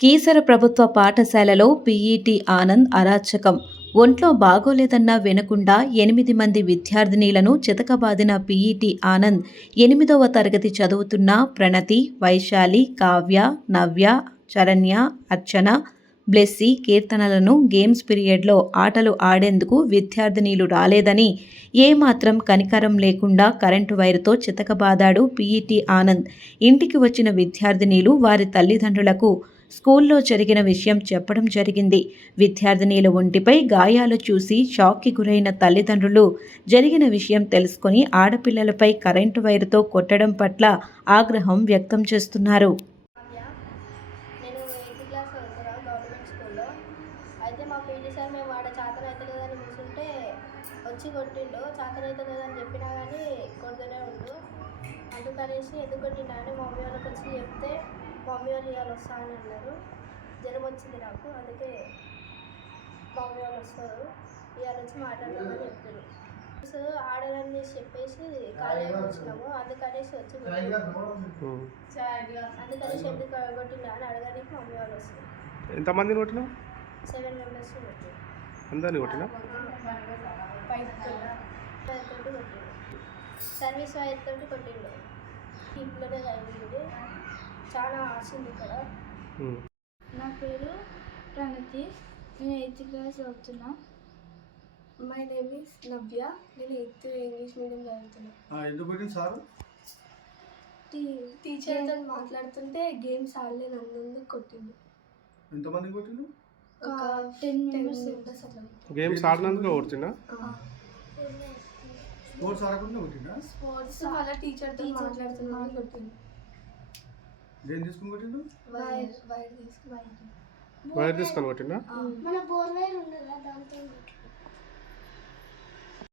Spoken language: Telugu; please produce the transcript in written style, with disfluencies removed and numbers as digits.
కీసర ప్రభుత్వ పాఠశాలలో పీఈటీ ఆనంద్ అరాచకం. ఒంట్లో బాగోలేదన్నా వినకుండా 8 మంది విద్యార్థినీలను చితకబాదిన పీఈటీ ఆనంద్ 8వ తరగతి చదువుతున్న ప్రణతి, వైశాలి, కావ్య, నవ్య, శరణ్య, అర్చన, బ్లెస్సీ, కీర్తనలను గేమ్స్ పీరియడ్లో ఆటలు ఆడేందుకు విద్యార్థినీలు రాలేదని ఏమాత్రం కనికరం లేకుండా కరెంటు వైరుతో చితకబాదాడు పీఈటీ ఆనంద్. ఇంటికి వచ్చిన విద్యార్థినీలు వారి తల్లిదండ్రులకు స్కూల్లో జరిగిన విషయం చెప్పడం జరిగింది. విద్యార్థినీల ఒంటిపై గాయాలు చూసి షాక్కి గురైన తల్లిదండ్రులు జరిగిన విషయం తెలుసుకుని ఆడపిల్లలపై కరెంటు వైరుతో కొట్టడం పట్ల ఆగ్రహం వ్యక్తం చేస్తున్నారు. నేను 8th క్లాస్ చదువుతున్నా గవర్నమెంట్ స్కూల్లో. అయితే మా పీటీ సార్ మేము ఆడ చేతన అవుతలేదని కూర్చుంటే వచ్చి కొట్టిండు. చేతన అవుతలేదని చెప్పినా కానీ కొడుతూనే ఉండు. అందుకనేసి ఎందుకు కొట్టిండా అని మమ్మీ వాళ్ళకి వచ్చి చెప్తే మమ్మీ వాళ్ళు ఇవాళ వస్తా అని అన్నారు. జ్వరం వచ్చింది నాకు, అందుకే మమ్మీ వాళ్ళు వస్తారు ఇవాళ వచ్చి మాట్లాడదామని చెప్పారు. ఆడదని చెప్పేసి కాలేజీకి వచ్చినాము, అందుకనేసి వచ్చి అందుకనేసి ఎందుకు కొట్టిందా అని అడగడానికి మమ్మీ వాళ్ళు వస్తారు. ఎంతమందిని కొట్టినావు? 7 మెంబర్స్ కొట్టారు. అందరిని కొట్టినా? కొట్టిండు, సర్వీస్ వైర్ తోటి కొట్టిండు. ఇంట్లోనే చదివింది, చాలా ఆశింది ఇక్కడ. నా పేరు ప్రణతి, నేను 8th క్లాస్ చదువుతున్నా. మై నేమ్ ఈస్ నవ్య, నేను 8th ఇంగ్లీష్ మీడియం చదువుతున్నా. ఎందుకు పెట్టింది సార్? టీచర్తో మాట్లాడుతుంటే గేమ్స్ ఆడలేను అన్నందుకు కొట్టిండు. ఎంతమంది కొట్టిండు? ఒక 10 మెంబర్స్ అట్లా. గేమ్స్ ఆడినందుకు కొడుతున్నా? స్పోర్ట్స్ ఆడకుండా కొట్టిండా? స్పోర్ట్స్ వల్ల టీచర్తో మాట్లాడుతున్నా కొట్టిండు. దేని తీసుకుని కొట్టిండు? వైర్ తీసుకొని కొట్టినా? మన బోర్ వైర్ ఉండదా దాంతో కొట్టిండు.